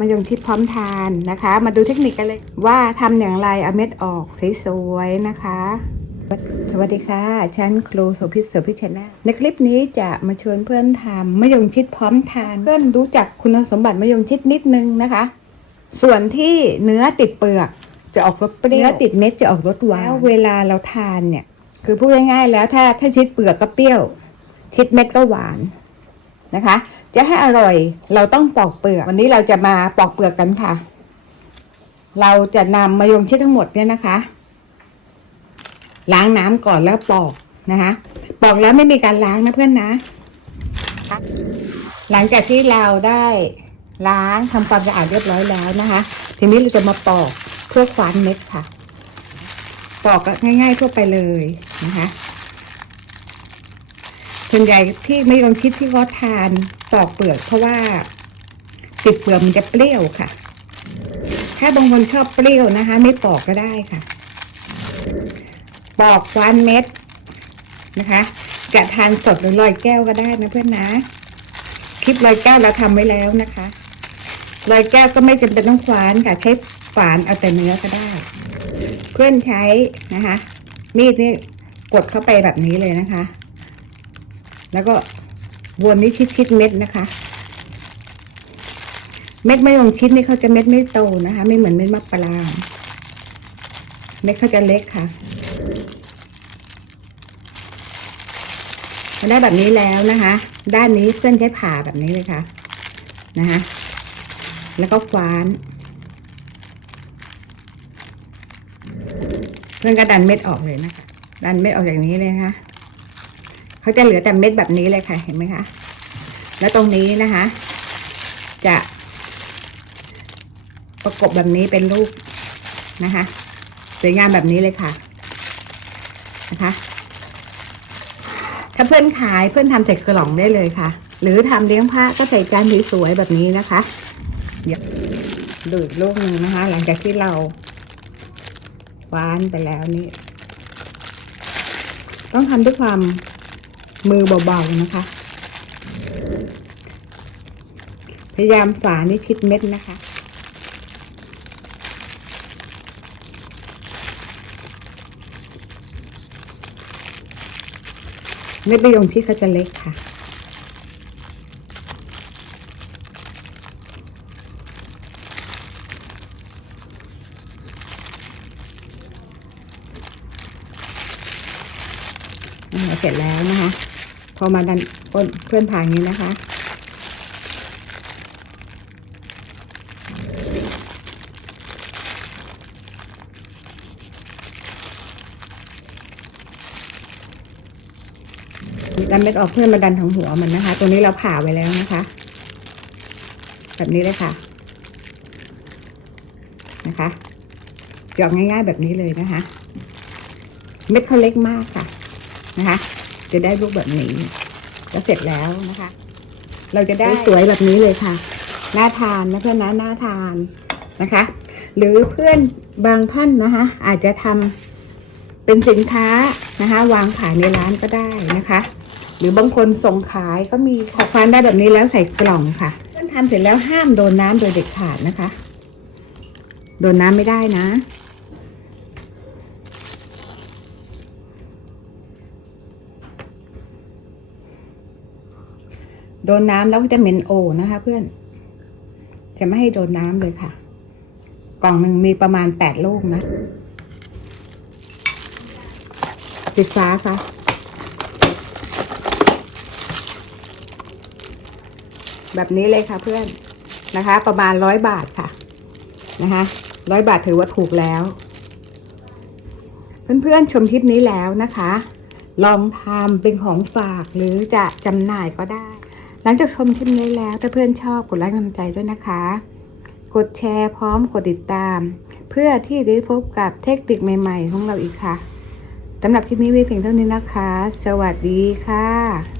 มายงชิดพร้อมทานนะคะ มาดูเทคนิคกันเลยว่าทำอย่างไรเอาเม็ดออกสวยๆนะคะ สวัสดีค่ะฉันครูโสภิตโสภิตชนะ ในคลิปนี้จะมาชวนเพื่อนทำมะยงชิดพร้อมทาน เพื่อนรู้จักคุณสมบัติมะยงชิดนิดนึงนะคะ ส่วนที่เนื้อติดเปลือกจะออกรสเปรี้ยวเนื้อติดเม็ดจะออกรสหวานแล้วเวลาเราทานเนี่ย คือพูดง่ายๆแล้วถ้าถ้าชิดเปลือกก็เปรี้ยว ชิดเม็ดก็หวาน นะคะ จะให้อร่อยเราต้องปอกเปลือก วันนี้เราจะมาปอกเปลือกกันค่ะ เราจะนำมะยงชิดทั้งหมดเนี่ยนะคะ ล้างน้ำก่อนแล้วปอกนะคะ ปอกแล้วไม่มีการล้างนะเพื่อนนะ หลังจากที่เราได้ล้างทำความสะอาดเรียบร้อยแล้วนะคะ ทีนี้เราจะมาปอกเพื่อคว้านเม็ดค่ะ ปอกง่ายๆทั่วไปเลยนะคะ ส่วนใหญ่ที่ไม่ลองคิดที่เขาทานปอกเปลือก เพราะว่าติดเปลือกมันจะเปรี้ยวค่ะ ถ้าบางคนชอบเปรี้ยวนะคะ ไม่ปอกก็ได้ค่ะ ปอกคว้านเม็ดนะคะ จะทานสดหรือลอยแก้วก็ได้นะเพื่อนนะ คลิปลอยแก้วเราทำไว้แล้วนะคะลอยแก้วก็ไม่จำเป็นต้องคว้านค่ะใช้ฝานเอาแต่เนื้อก็ได้ เพื่อนใช้นะคะ มีดนี่กดเข้าไปแบบนี้เลยนะคะ แล้วก็วนนี่ชิดๆเม็ดนะคะ เม็ดไมะยงชิดนี่เขาจะเม็ดไม่โตนะคะ ไม่เหมือนเม็ดมะปรางเม็ดเขาจะเล็กค่ะพอได้แบบนี้แล้วนะคะ ด้านนี้เพื่อนใช้ผ่าแบบนี้เลยค่ะนะคะแล้วก็คว้าน เพื่อนก็ดันเม็ดออกเลยนะคะ ดันเม็ดออกอย่างนี้เลยนะคะ เขาจะเหลือแต่เม็ดแบบนี้เลยค่ะ เห็นไหมคะ แล้วตรงนี้นะคะ จะประกบแบบนี้เป็นรูปนะคะ สวยงามแบบนี้เลยค่ะนะคะ ถ้าเพื่อนขายเพื่อนทำใส่กล่องได้เลยค่ะ หรือทำเลี้ยงพระก็ใส่จานสวยๆแบบนี้นะคะ เดี๋ยวดูอีกลูกหนึ่งนะคะ หลังจากที่เราวานไปแล้วนี่ ต้องทำด้วยความ มือเบาๆนะคะ พยายามฝานี่ชิดเม็ดนะคะ เม็ดมะยงชิดเขาจะเล็กค่ะเสร็จแล้วนะคะ อมาดันก้นเพื่อนผ่านนี้นะคะ ดันเม็ดออกเพื่อนมาดันทางหัวมันนะคะ ตัวนี้เราผ่าไว้แล้วนะคะ แบบนี้เลยค่ะ นะคะหยอกง่ายๆแบบนี้เลยนะคะ เม็ดเขาเล็กมากค่ะนะคะ จะได้รูปแบบนี้แล้วเสร็จแล้วนะคะ เราจะได้สวยแบบนี้เลยค่ะน่าทานนะเพื่อนนะน่าทานนะคะ หรือเพื่อนบางท่านนะคะ อาจจะทำเป็นสินค้านะคะ วางขายในร้านก็ได้นะคะ หรือบางคนส่งขายก็มีขอควานได้แบบนี้แล้วใส่กล่องค่ะเพื่อนทำเสร็จแล้วห้ามโดนน้ำโดยเด็ดขาดนะคะ โดนน้ำไม่ได้นะ โดนน้ำแล้วก็จะเหม็นโอนะคะ เพื่อน จะไม่ให้โดนน้ำเลยค่ะ กล่องหนึ่งมีประมาณแปดลูกนะปิดฟ้าค่ะแบบนี้เลยค่ะเพื่อนนะคะ ประมาณร้อยบาทค่ะนะคะร้อยบาทถือว่าถูกแล้ว เพื่อนๆชมคลิปนี้แล้วนะคะ ลองทำเป็นของฝากหรือจะจำหน่ายก็ได้ หลังจากชมคลิปนี้แล้วถ้าเพื่อนชอบกดไลค์กำลังใจด้วยนะคะ กดแชร์พร้อมกดติดตาม เพื่อที่จะได้พบกับเทคนิคใหม่ๆ ของเราอีกค่ะสำหรับคลิปนี้ไว้เพียงเท่านี้นะคะ สวัสดีค่ะ